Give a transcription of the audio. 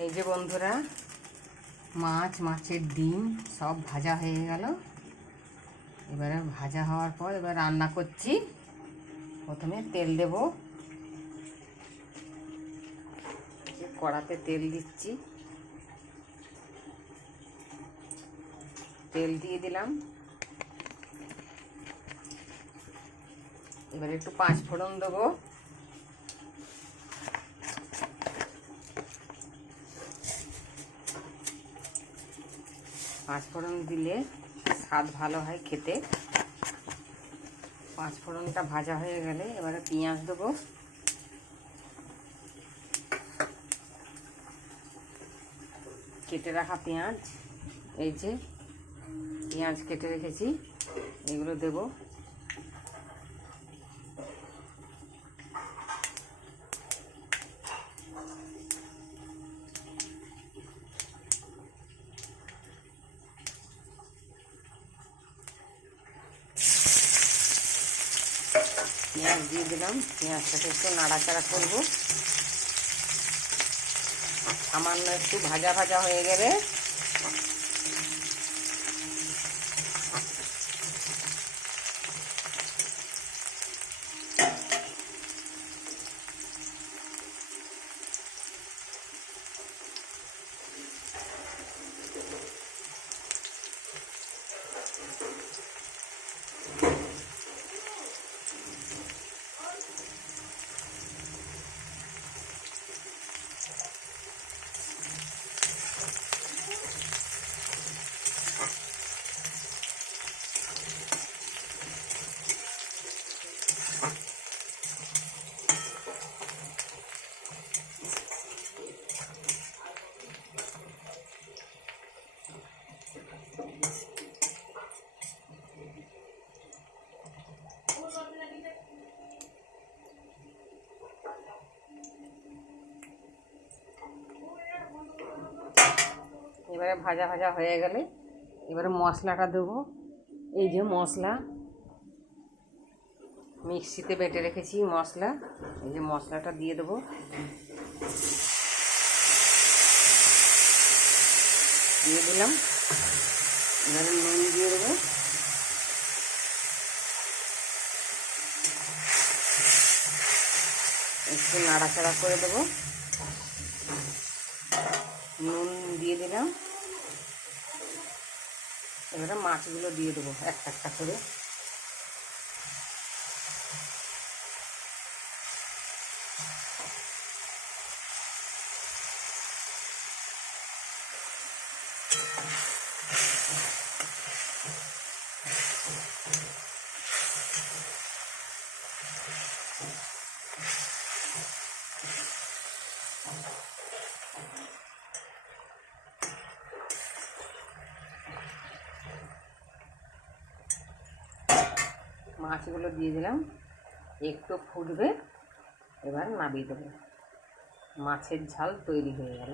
এই যে বন্ধুরা, মাছের ডিম সব ভাজা হয়ে গেল। এবারে ভাজা হওয়ার পর এবার রান্না করছি। প্রথমে তেল দেব, কড়াতে তেল দিচ্ছি। তেল দিয়ে দিলাম। এবারে একটু 5 ফোড়ন দেবো। পাঁচ ফোড়ন দিলে স্বাদ ভালো হয় খেতে। 5 ফোড়নটা ভাজা হয়ে গেলে এবারে পেঁয়াজ দেবো। কেটে রাখা পেঁয়াজ, এই যে পেঁয়াজ কেটে রেখেছি, এগুলো দেবো। পেঁয়াজ দিয়ে দিলাম। পেঁয়াজটাকে একটু নাড়াচাড়া করবো। সামান্য একটু ভাজা ভাজা হয়ে গেলে এবারে ভাজা ভাজা হয়ে গেলে এবারে মশলাটা দেবো। এই যে মশলা, মিক্সিতে বেটে রেখেছি মশলা, এই যে মশলাটা দিয়ে দেবো। দিয়ে দিলাম। এবারে নুন দিয়ে দেবো। একটু নাড়াচাড়া করে দেবো। নুন দিয়ে দিলাম। এবারে মাছগুলো দিয়ে দেবো একটা একটা করে। মাছগুলো দিয়ে দিলাম। একটু ফুটবে, এবার নামিয়ে দেবো। মাছের ঝাল তৈরি হয়ে গেল।